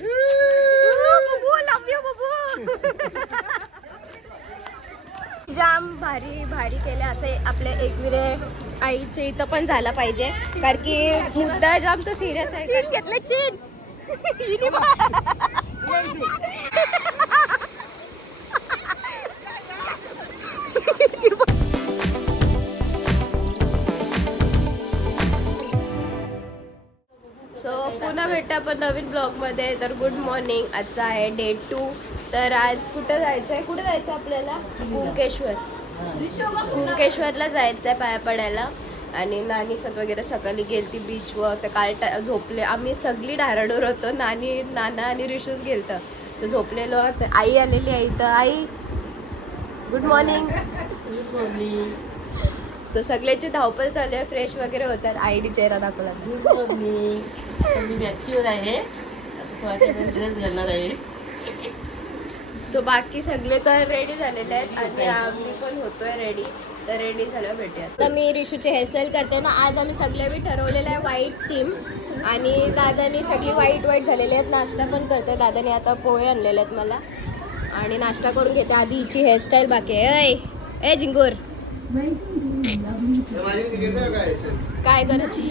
बुबू love you बुबू. जाम भारी भारी केले असे आपले एकविरे आईचे इथं पण झाला पाहिजे, कारण की मुद्दा जाम तो सिरियस आहे. चीन घेतलं चीन. सो पुन्हा भेटतो आपण नवीन ब्लॉग मध्ये. तर गुड मॉर्निंग. आजचा आहे डे 2. तर आज कुठं जायचंय, कुठे जायचं आपल्याला? कुंकेश्वर. कुंकेश्वरला जायचंय पाया पडायला. आणि नानी वगैरे सकाळी गेलती बीचवर. तर काल झोपले आम्ही, सगळी डाराडोर होतो. नानी नाना आणि रिशूच गेलत. तर झोपलेलो. तर आई आलेली आहे इथं. आई good morning. Good morning. So सगळ्याची धावपळ चालू आहे. फ्रेश वगैरे होतात. आईने चेहरा दाखवला. Good morning. मी मॅच्युअर आहे आता, थोडा ड्रेस घालणार आहे. सो बाकी सगळे तर रेडी झालेले आहेत आणि आम्ही पण होतोय रेडी. तर रेडी झाल्यावर भेटूया. तर मी रिशूची हेअरस्टाईल करते ना. आज आम्ही सगळे बी ठरवलेलं आहे व्हाईट थीम. आणि दादानी सगळी व्हाईट झालेले आहेत. नाश्ता पण करते. दादाने आता पोहे आणलेले आहेत मला. आणि नाश्ता करून घेते. आधी हिची हेअरस्टाईल बाकी आहे. ए जिंगूर काय करायची?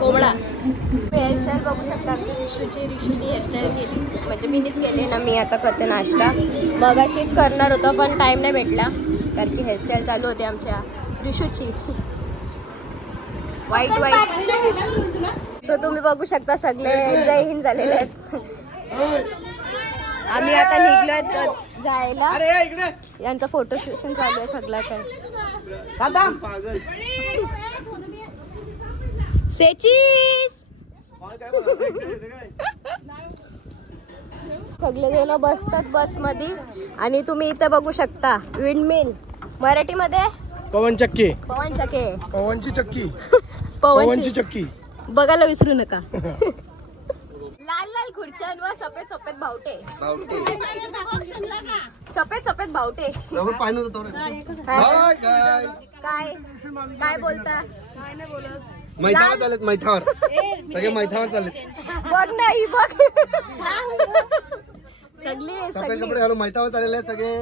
कोंबडा. हेअरस्टाईल बघू शकता आमची रिशूनी हेअरस्टाईल केली. म्हणजे मीच केली ना. मी आता करते नाश्ता. मग अशीच करणार होतं पण टाईम नाही भेटला, कारण की हेअरस्टाईल चालू होती आमच्या रिशूची व्हाईट. सो तुम्ही बघू शकता सगळे जय हिंद झालेले आहेत. आम्ही आता निघलोय जायला. यांचा फोटो सेशन चालू आहे सगळं काय. सगळे जण बसतात बस मध्ये. आणि तुम्ही इथे बघू शकता विंडमिल, मराठीमध्ये पवनचक्की. पवनचक्की. पवनची चक्की. पवनची चक्की बघायला विसरू नका. लाल लाल खुर्च्यांवर सफेद सफेद बावटे. सफेद सफेद बावटे. काय काय बोलता? मैथावर चालत. मैथावर सगळे मैथावर चालत. बघ नाही बघ. सगळे सफेद कपडे घालून मैथावर चाललेले सगळे.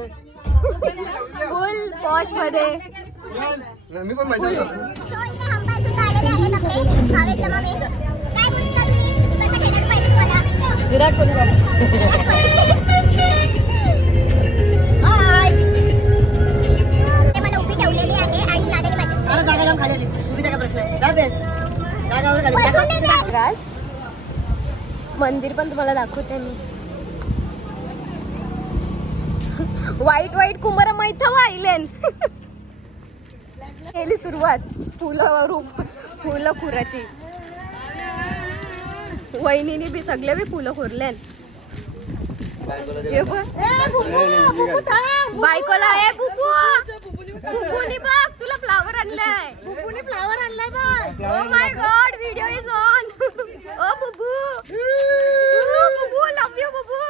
फुल पॉश मध्ये. मी पण मैथावर. विराट कोहली. मला उभी ठेवलेली आहे आणि जागा खाली सुविधा मंदिर पण तुम्हाला दाखवते मी. व्हाईट कुमार मैथा वाहिलेन. केली सुरुवात फुलं खुराची. वहिनीने बी सगळे बी फुलं खुरले. बायकोला आहे बुबू. बुबूनी बघ तुला फ्लावर आणलाय. बुबूनी फ्लावर आणलाय बघ. Oh my god video is on. Oh Bubu. Bubu love you Bubu.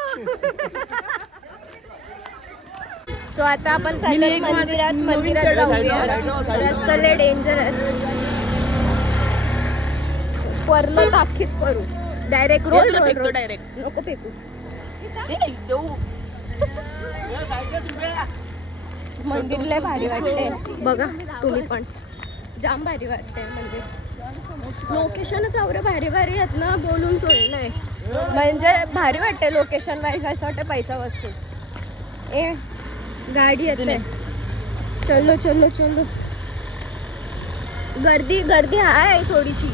So आता आपण चाललोय मंदिरात जाऊया. रस्ता लय डेंजर आहे. परलं ताकीद करू. डायरेक्ट रोल डायरेक्ट नको फेकू. मंदिर लय भारी वाटते बघा तुम्ही पण. जाम भारी वाटते मंदिर. लोकेशनच एवढे भारी भारी आहेत ना, बोलून सोय नाही. म्हणजे भारी वाटते लोकेशन वाईज. असं वाटतं पैसा वस्तू. ए गाडी येते. चलो चलो चलो. गर्दी आहे थोडीशी.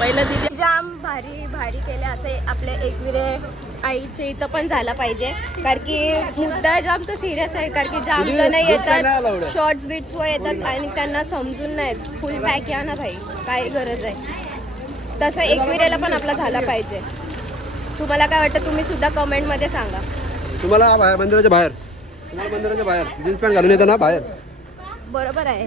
पहिलं तिथे जाम भारी भारी केले असे आपले एकविरे आईचे इथं पण झाला पाहिजे, कारण की मुद्दा जाम तो सिरियस आहे. कारण की जाम जण येतात शॉर्ट्स बीट्स वर येतात आणि त्यांना समजून नाहीत. फुल पॅक या ना भाई, काय गरज आहे. तसं एकविरेला पण आपला झाला पाहिजे. तुम्हाला काय वाटतं तुम्ही सुद्धा कमेंट मध्ये सांगा. तुम्हाला मंदिराच्या बाहेर जीन्स पॅन्ट घालून येतं ना बाहेर. बरोबर आहे.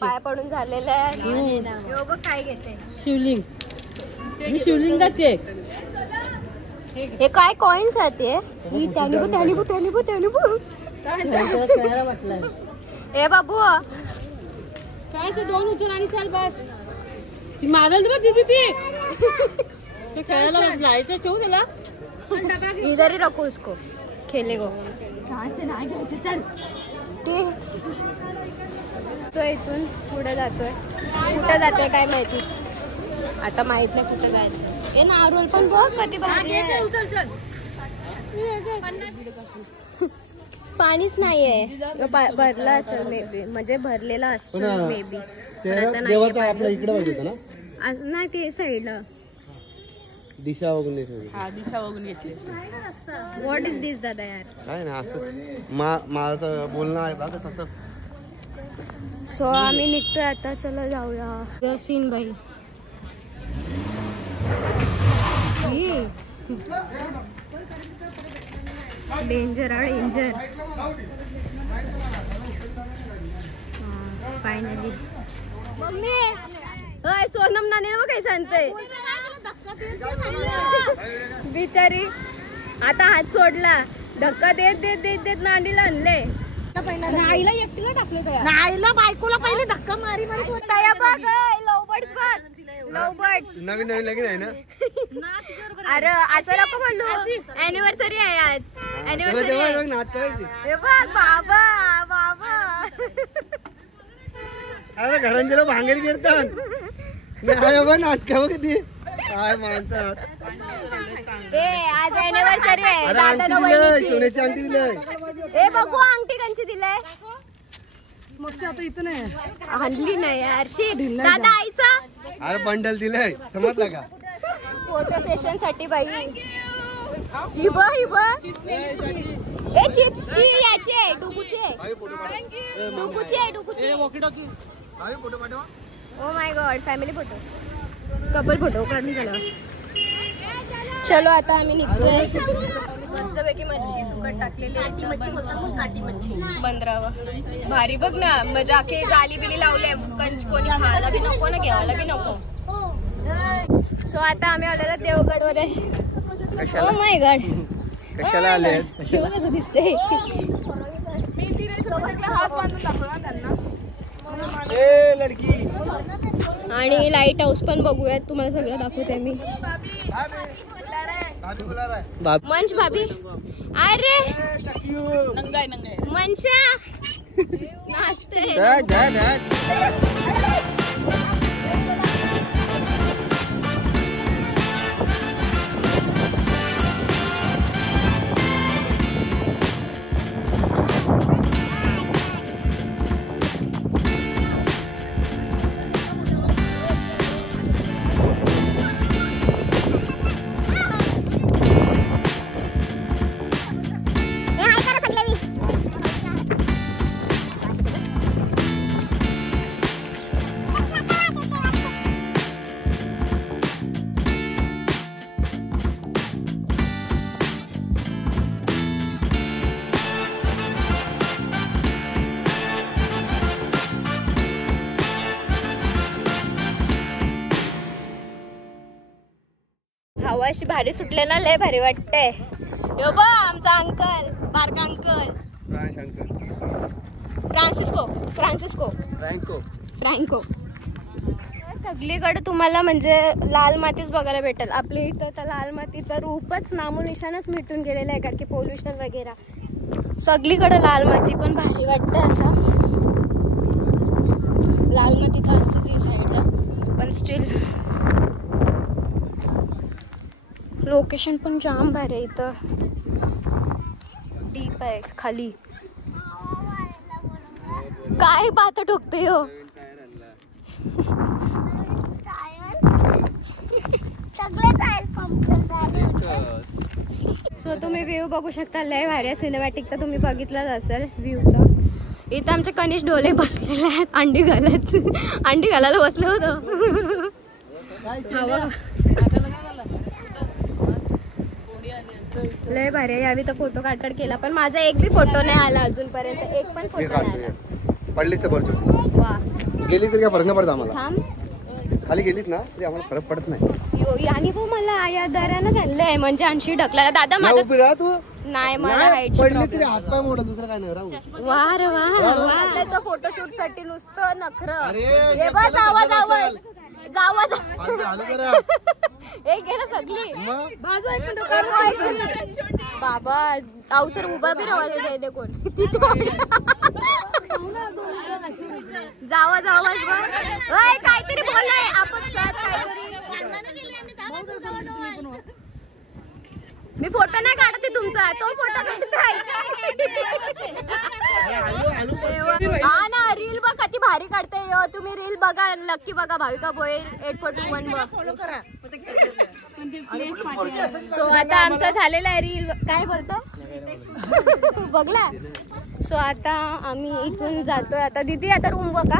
पाय पडून झालेलं आहे. यो बघ काय घेते. शिवलिंग. मी शिवलिंगात केक. हे काय कॉइन्स आहेत हे? त्याने खेळायला म्हटलंय. हे बाबू काय ते 2 उचल आणि चाल बस. ती मारल बघ तिथे ती. ते खेळायला लायचं ठेवू त्याला. इधर ही रखो उसको खेले गो. तो इथून पुढे जातोय. कुठे जातोय काय माहिती. आता माहित नाही कुठे जायचं. हे नारळ पण बघ कधी पाणीच नाहीये. भरला असेल मे बी. म्हणजे भरलेला असेल मे बी. नाही ते साईडला दिशा बघून दिशा बघून घेतली. व्हॉट इज दिस दादा यार. काय ना असं माझं बोलणं आहे तसं. सो आम्ही निघतोय आता. चला जाऊया. सीन बाई danger danger. Finally mummy Sonam नानी ना काय सांगते बिचारी. आता हात सोडला. धक्का देत देत देत देत नानीला आणले. नाईला एकटीला टाकले. नाईला बायकोला पहिले धक्का मारी मारी. लवबर्ड्स बघ. लवबर्ड्स नवीन नवीन लगीन आहे ना. अरे असं नको बोलू. अॅनिव्हर्सरी आहे आज. अॅनिव्हर्सरी आहे. बघ बाबा बाबा. अरे घरांच्या भांगेर गिरतात. नाटका किती काय माणसात. आज अॅनिव्हर्सरी आहे. सोन्याची अंगठी दिलंय. हे बघू अंगठी कंची दिलंय. इथून आणली नाही यार. दादा आईचा. अरे बंडल दिलंय समजलं का. फोटो सेशन साठी बाई. हिब ए चिप्स ती याची आहे. डुगूची फोटो पाठवा. ओ my God. Family photo couple photo काढून झाला. चलो आता आम्ही निघतोय. मस्तपैकी मच्छी सुकट टाकलेली. बंदरावर भारी बघ ना. म्हणजे अखे जाली बिली लावले. कोणी खायला बी नको ना घ्यायला बी नको. सो आता आम्ही आलेलो देवगड मध्ये. ओ माय गॉड. कशाला आले. कसं दिसते. लडकी. आणि लाईट हाऊस पण बघूयात. तुम्हाला सगळं दाखवते मी. मंच भाभी. अरे मनशा नाचते. हवा अशी भारी सुटले ना. लय भारी वाटतंय. यो बा आमचा अंकल. बारका अंकल फ्रँको. सगळीकडे तुम्हाला म्हणजे लाल मातीच बघायला भेटेल. आपल्या इथं तर लाल मातीचं रूपच नामोनिशाणच मिटून गेलेलं आहे. कारण की पोल्युशन वगैरे सगळीकडे लाल माती. पण भारी वाटतं असं. लाल माती तर असतेच ही साईडला. पण स्टील लोकेशन पण जाम भारी आहे. इथं डीप आहे खाली. काय बात ठोकते हो. सो तुम्ही व्ह्यू बघू शकता. लय भारी सिनेमॅटिक तर तुम्ही बघितलाच असेल व्ह्यूचा. इथं आमचे कनिष ढोले बसलेले आहेत. अंडी घालायला बसले होतो. लय भारी. यावी तर फोटो काढ केला पण माझा एक बी फोटो नाही आला अजूनपर्यंत. एक पण फोटो नाही आला. पडलीस तर बरं. वा गेलीस तरी काय फरक नाही पडत आम्हाला. थांब. खाली गेलीस ना तरी आम्हाला फरक पडत नाही. आणि तो मला या दरानं आणलंय म्हणजे 80 ढकलायला. दादा नाही माझं उभी राहा तू. नाही मला नाही, हाईटची पडली प्रॉब्लेम. तरी हातपाय मोडा दुसरं काय नाही राहू. वा रे वा वा. फोटोशूट साठी नुसतं नखर. अरे, हे बस आवाज आवाज जावा आलो जरा. एक गेलं सगळी मग? बाजू एक मिनिट बाबा अवसर उभा बी राहायला जायले कोण तिची जावा जावा काहीतरी बोलाय आपण काहीतरी. मी फोटो नाही काढते तुमचा तो फोटो हा ना. रील बघ किती भारी काढते. तुम्ही रील बघा नक्की बघा. भाविका भोयर 841 सो आता आमचा झालेला आहे रील. काय बोलतो बघला. सो आता आम्ही इथून जातोय. आता दीदी आता रूम बघा.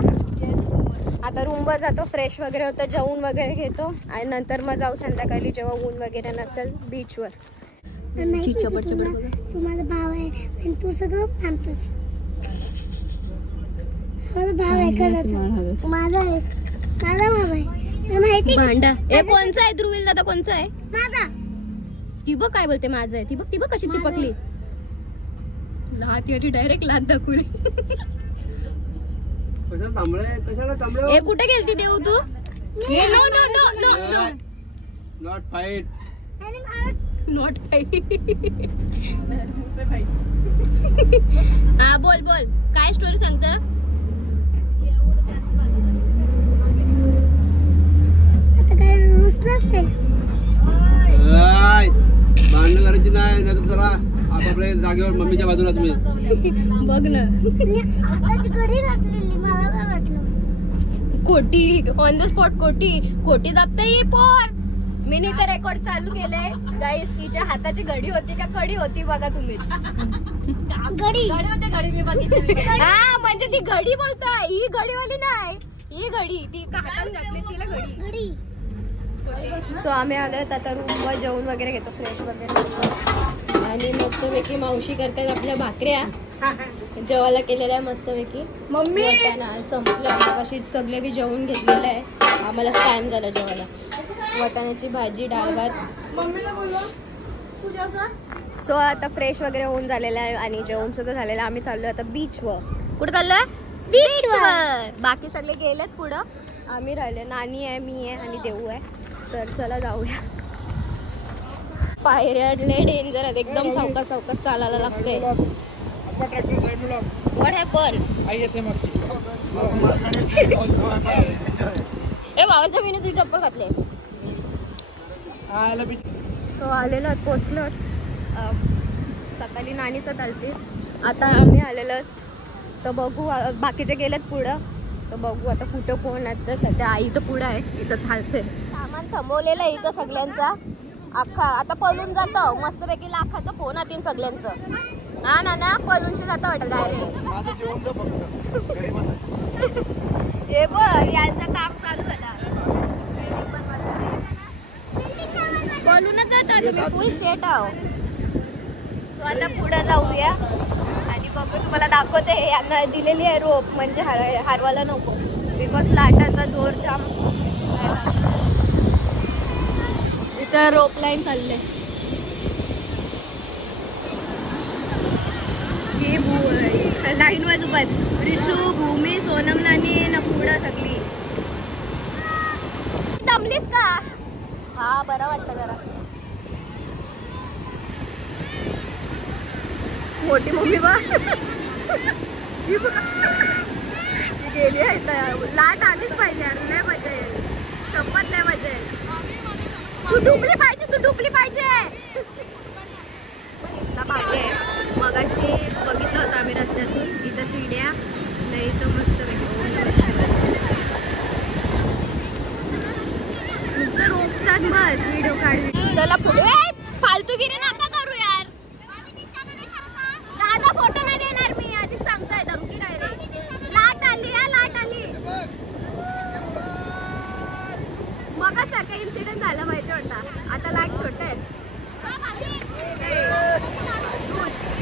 आता रूमवर जातो फ्रेश वगैरे होतं जेवून वगैरे घेतो आणि नंतर मग जाऊ संध्याकाळी जेव्हा ऊन वगैरे नसेल बीचवर. तू माझा भाव आहे आणि तू सगळं मानतोस. माझा भाव आहे खरंच. माझा आहे माझा भाव आहे माहिती. भांडा हे कोणचा आहे ध्रुवील दादा कोणचा आहे. माझा ती बघ काय बोलते माझं आहे. ती बघ कशी चिपकली. लात याची डायरेक्ट लात दाखवली. कशाला थांबले? ए कुठे गेलती देऊ तू. Not fight. नॉट हा बोल बोल काय स्टोरी सांगता. आता काय रुसलंच ते. भांडण करायची नाही तर जरा आपापल्या जागेवर मम्मीच्या बाजूला तुम्ही. बघ ना आताची घडी घातलेली मला काय वाटलं. खोटी ऑन द स्पॉट खोटी दाबते ही पोर. मी तर रेकॉर्ड चालू केलंय गाईस. हिच्या हाताची घडी होती का कडी होती बघा तुम्हीच. घडी मी बघितली. हा म्हणजे ती घडी बोलताय. ही घडीवाली नाही ही घडी ती हातात घातली तिला घडी. सो आम्ही आलोय आता रूमवर जेवण वगैरे घेतो फ्रेश वगैरे आणि मस्तपैकी मावशी करतात आपल्या भाकऱ्या जेवायला केलेल्या आहे मस्तपैकी. वटाणा संपलं कशी सगळे बी जेवून घेतलेलं आहे. आम्हाला टाइम झाला जेवायला. वटाण्याची भाजी डाळ भात. सो आता फ्रेश वगैरे होऊन झालेलं आहे आणि जेवण सुद्धा झालेलं आहे. आम्ही चाललोय आता बीचवर. कुठं चाललोय बीचवर. बाकी सगळे गेलेत पुढं. आम्ही राहिले. नानी आहे मी आहे आणि देऊ आहे. तर चला जाऊया. पायऱ्या लय डेंजर आहेत एकदम. सावकाश सावकाश चालायला लागते. What happen. ए बाबाच्या मीने तुझी चप्पल घातले. सो आलेलो पोचलो. सकाळी नानी सत आलती. आता आम्ही आलेलो तर बघू. बाकीचे गेलेत पुढं तर बघू आता कुठं कोण आहे. तर सध्या आई तर पुढं आहे. इथं चालते सामान थांबवलेलं आहे इथं सगळ्यांचा. अख्खा आता पळून जातो मस्तपैकी. लाखाचा फोन आतील सगळ्यांचं. हा ना पळूनशी जातो वाटत डायरेक्ट. हे बघ यांचं काम चालू झालं. बोलूनच जातो तुम्ही फुल शेट आहो. सो आता पुढे जाऊया आणि बघू तुम्हाला दाखवते. यांना दिलेली आहे रोप म्हणजे हरवायला नको बिकॉज लाटाचा जोर जाम. इथं रोप लाईन चालले. ही लाईन वाईज उभा रिशू भूमी सोनम नानी ना पुढं सगळी. दमलीस का. हा बरं वाटतं जरा. मोठी मम्मी बा गेली आहे. लाट आलीच पाहिजे यार. नाही मजा येईल. शपथ नाही मजा येईल. तू डुबली पाहिजे. भाग्य आहे. मगाशी बघितलं होतं आम्ही रस्त्यातून. इथं सीड्या नाही तर मस्त नुसतं रोखतात बस व्हिडिओ काढले. चला पुढे फालतूगिरी नका करू यार. दादा फोटो नाही देणार मी आधीच सांगताय. धमकी नाही रे. लाट आली मग सारखा इन्सिडेंट झाला पाहिजे होता. आता लाट छोटा आहे.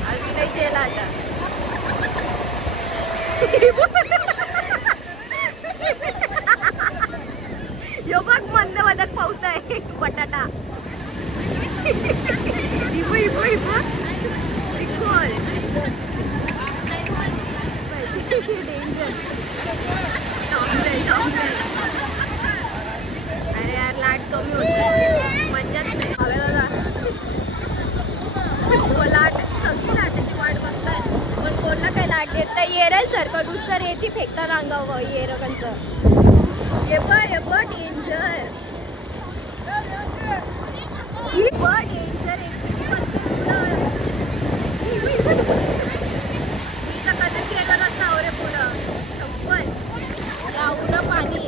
अजून नाही केला आता. यो बघ मंद बदक पावताय बटाटा. इबो इबो इबो अरे यार लाट कमी होत मज्जाच नाही. हवे दादा लाट सगळी लाटाची वाट बघताय पण कोणला काही लाट येत नाही. येरेल सारखं नुसतं रेती फेकता रांगावं येरकांचं. ये बघ डेंजर पाणी.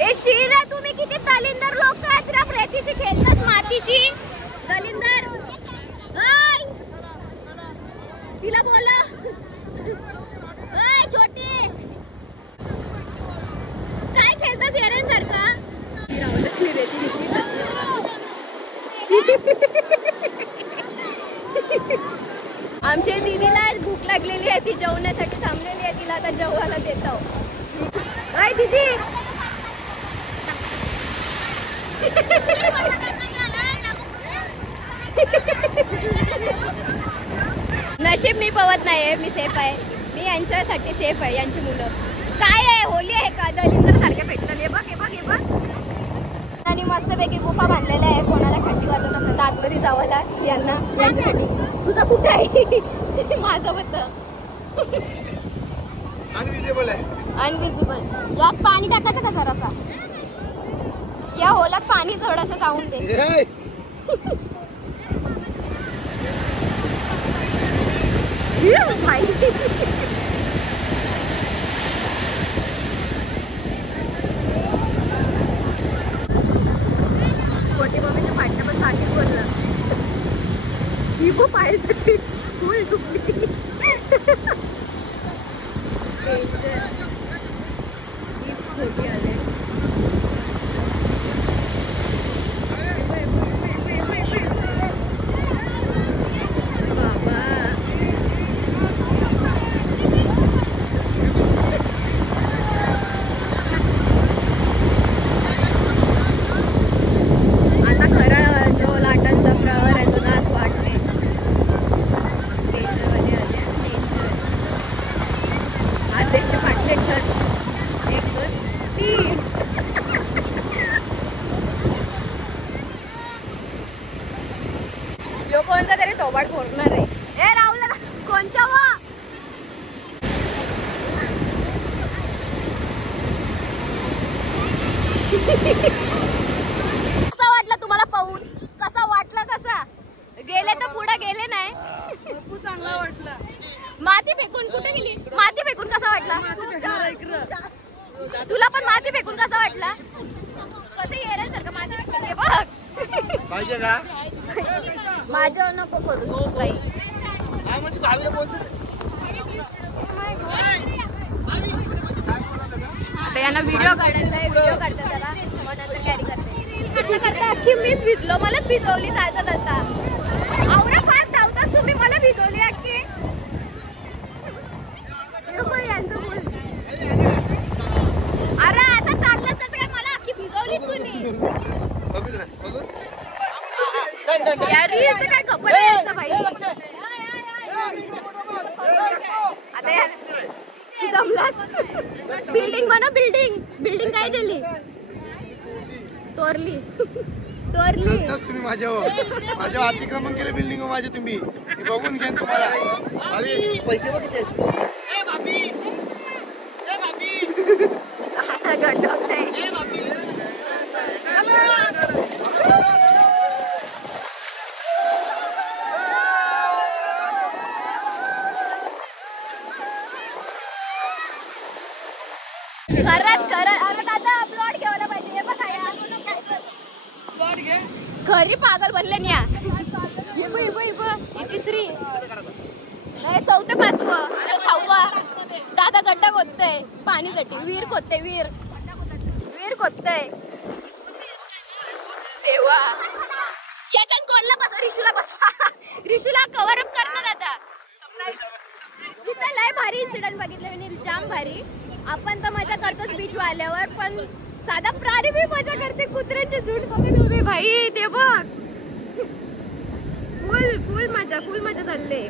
ए शिरा तुम्ही किती दलिंदर लोक आहेत रा प्रेतीशी खेळतात मातीची. दलिंदर तिला बोला छोटी काय खेळतास येड्यांसारखा. आमच्या दीदीला भूक लागलेली आहे ती जेवण्यासाठी थांबलेली आहे. तिला आता जेवायला देतो. काय दीदी नशीब मी पवत नाहीये. मी सेफ आहे. मी यांच्यासाठी सेफ आहे. यांची मुलं काय आहे होली आहे का दलिंदर सारख्या भेटतात. हे बघ हे बघ हे बघ. आणि मस्तपैकी गुफा बांधलेल्या आहे. कोणाला थंडी वाजत असेल आतमध्ये जावायला यांना यांच्यासाठी. तुझा कुठे आहे माझं होतं अनविजिबल आहे. अनविजिबल. यात पाणी टाकायचं का जरासा. या होलात पाणी थोडंसं जाऊन दे. मोठी मम्मीच्या पाठ्या पण साठी बोललं ही खूप पाहायसाठी फुल डुबली. खोटी आले कोणता तरी तोबाड फोडणार आहे. ए राहुल कोणच्या वा कसा वाटला तुम्हाला पाहून. कसा वाटला कसा गेले तर पुढे गेले नाही. खूप चांगला वाटला. माती फेकून कुठे गेली. माती फेकून कसा वाटला. तुला पण माती फेकून कसा वाटला. कसं येणार सारखं माती फेकून हे बघ पाहिजे का माझ्या नको करू काही. आता यांना व्हिडिओ काढायचा आहे. व्हिडिओ काढता त्याला नंतर कॅरी करते. करता अख्खी मीच भिजलो. मलाच भिजवली चालता चालता. आवडा फार धावताच तुम्ही मला भिजवली अख्खी. यांचं बोल. अरे आता चाललं तसं काय मला अख्खी भिजवलीच तुम्ही. यार काय खबर आहे याचं भाई. आता यार तू जमलास. बिल्डिंग बनव बिल्डिंग. बिल्डिंग काय केली तोरली तोरली. तुम्ही माझ्या अतिक्रमण केले बिल्डिंग माझे. तुम्ही बघून घ्या तुम्हाला पैसे बघ किती खरंच खरं. अरे दादा प्लॉट घ्यायला पाहिजे. हे बघा खरी पागल बनले न्या. ही तिसरी नाही चौथं पाचवं सहावा. दादा गड्डा खोदतय पाणीसाठी. विहीर खोदते विहीर खोदतय. देवा याच्यात कोणला बसवा. रिशूला बसवा. रिशूला कव्हर अप कर ना दादा. बीच आल्यावर, पण साधा प्राणी बी मजा करते. कुत्र्याचे झुंड बघत होते भाई, ते बघ. फुल मजा चालले.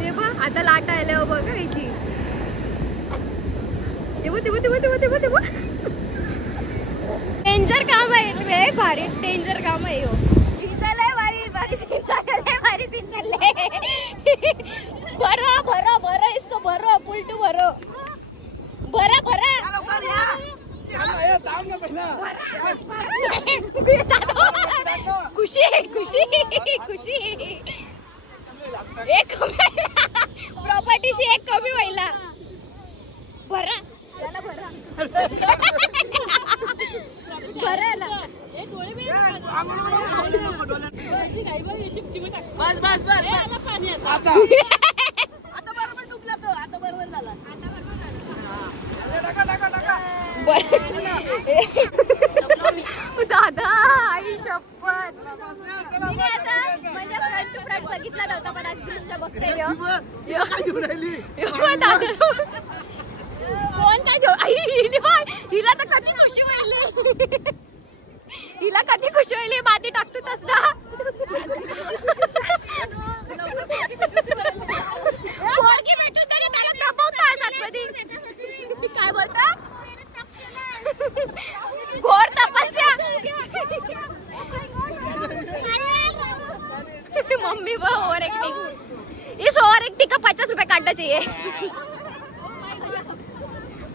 ते बघ आता लाटा आल्यावर बघा याची. ते बघ डेंजर काम आहे, भारी डेंजर काम आहे. भारी सीन चालले. भरा इसको भरो पुलटू भरो. भरा खुशी एक प्रॉपर्टीशी एक कमी व्हायला. भरा दादा आई शपथ. म्हणजे फ्रंट टू फ्रंट बघितला नव्हता, पण आज दृश्य बघते. कोण काय घेऊ आई हिला तर कधी खुशी व्हायली. हिला कधी खुशी व्हायली. माती टाकतो तस ना. पोरगी भेटून तरी त्याला दबवता आतमध्ये. काय बोलता? घोर तपस्या. मम्मी वो ओवर एक्टिंग. इस ओवर एक्टिंग का 50 रुपए काटना चाहिए.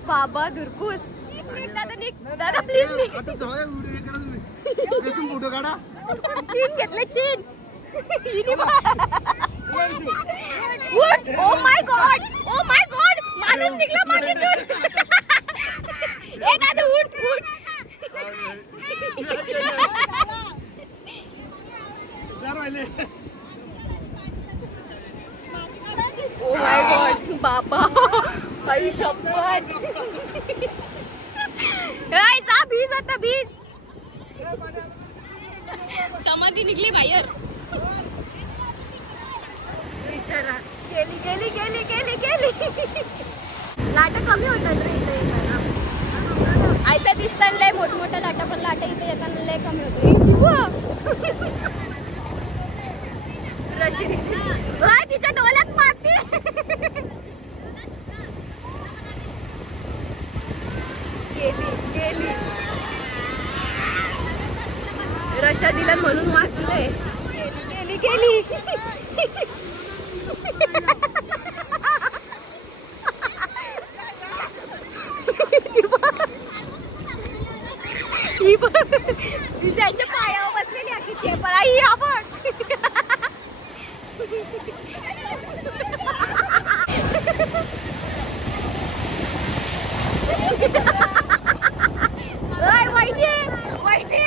बाबा दुर्कुस. दादा प्लीज फोटो काढा. चीन घेतले चीन. ओ माय गॉड माणूस निघला मातीतून. ए दादा उठ. ओ माय गॉड बाबा आई शपथ. जा भीज आता भीज. समाधी निघली बाहेर. बिचारा गेली. लाटा कमी होतात रे इथे येताना. ऐसा दिसताना लय मोठमोठ्या लाटा, पण लाटा इथे येताना लय कमी होतो. तिच्या डोळ्यात माती. गेली. रशा दिला म्हणून वाचले. गेली. त्यांच्या पायावर बसलेली आखी चेपळा ही आपण. वैठी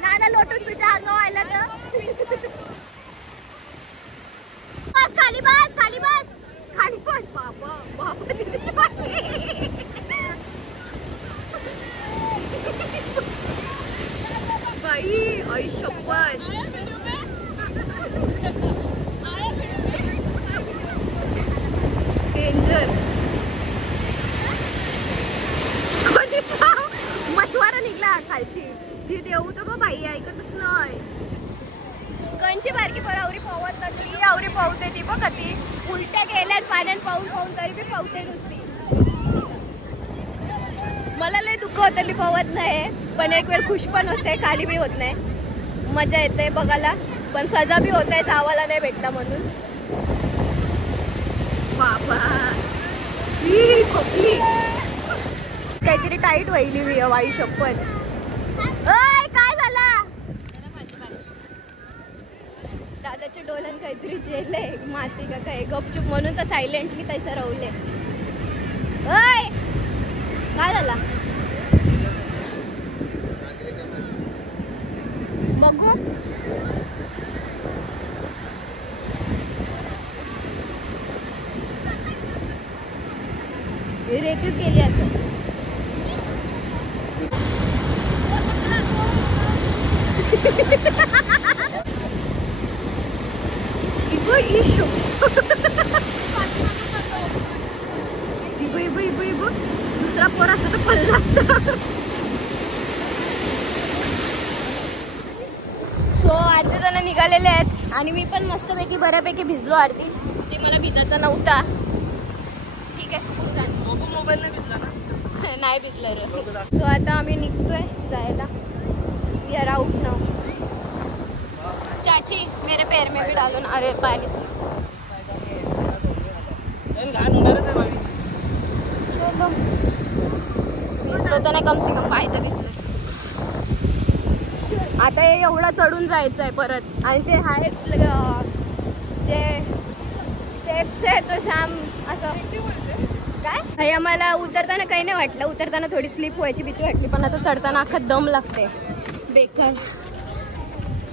नाना लोटून तुझ्या अंगावर आला तर. खाली बस बाबा बाई आई शपथ. डेंजर. मछवारा निघला खालची. देऊ तर बाई ऐकतच नाही. कंची बारकी आवरी पावत नसली. आवरी पावते ती बघ ती. उलट्या गेल्या पाण्यात पाहून तरी बी पावते नुसती. मला लय दुःख होतं मी पावत नाही, पण एक वेळ खुश पण होते, खाली बी होत नाही. मजा येते बघायला, पण सजा बी होते जावाला नाही भेटला म्हणून. बाबा ही खोकली काहीतरी टाईट व्हायली वाई शपथ. काय झाला? दादाच्या डोळ्यात काहीतरी जेल आहे, माती का काय गपचूप म्हणून तर सायलेंटली तैसा राहले. काय झाला बघू. रेतीच गेली असं. इबो पोर असतं तर पडलं असतं. सो अर्धे जण निघालेले आहेत आणि मी पण मस्तपैकी बऱ्यापैकी भिजलो. आरती ते मला भिजायचं नव्हता. ठीक आहे सुकून जा. मोबाईल नाही भिजला ना? नाही भिजलं रे. सो आता आम्ही निघतोय जायला. We are out now. चाची मेरे पैर में भी डालो ना. अरे पानी घाण होणारच आहे भाभी. चलो भिजलो तर नाही कम से कम पाय तर भिजलो. आता हे एवढा चढून जायचं आहे परत आणि ते आहे जे स्टेप्स आहे तो श्याम असं काय हे आम्हाला उतरताना काही नाही वाटलं. उतरताना थोडी स्लिप व्हायची भीती वाटली पण आता चढताना अख्खा दम लागते बेकार.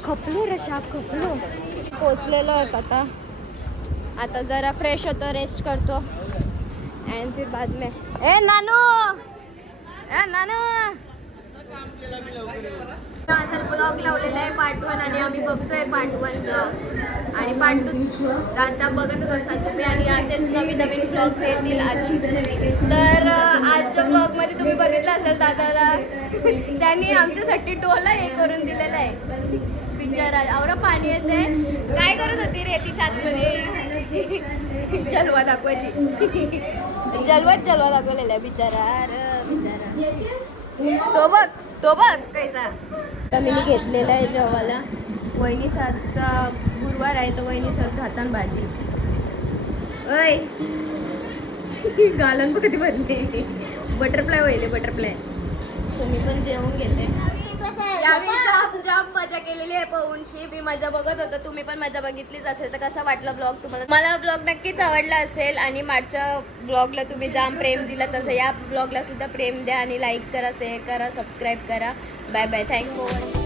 खपलो रे शाप खपलो. पोचलेलो आहेत आता. आता जरा फ्रेश होतो रेस्ट करतो अँड फिर बाद में ए नानू आता ब्लॉग लावलेला आहे पार्ट 1 आणि आम्ही बघतोय पार्ट 1 ब्लॉग आणि पार्ट 2 आता बघतच असाल तुम्ही आणि असेच नवीन ब्लॉग्स येतील अजून. तर आजच्या ब्लॉगमध्ये तुम्ही बघितलं असेल दादाला त्यांनी आमच्यासाठी टोला हे करून दिलेला आहे. बिचारा आवरा पाणी येते. काय करत होती रे ती छातमध्ये जलवा दाखवायची. जलवा दाखवलेला आहे बिचारा. अरे बिचारा तो बघ कैसा. मी घेतलेला आहे जेवायला. वहिनी सातचा गुरुवार आहे तर वहिनी सात खातान भाजी. ओय गालन कधी बनते. बटरफ्लाय होईल बटरफ्लाय. सो मी पण जेवून घेते. यावेळी जाम मजा केलेली आहे पवनशी. मी मजा बघत होतो. तुम्ही पण मजा बघितलीच असेल. तर कसा वाटला ब्लॉग तुम्हाला? मला ब्लॉग नक्कीच आवडला असेल आणि मागच्या ब्लॉगला तुम्ही जाम प्रेम दिलं तसं या ब्लॉगला सुद्धा प्रेम द्या आणि लाईक करा शेअर करा सबस्क्राईब करा. Bye bye. Thanks for watching.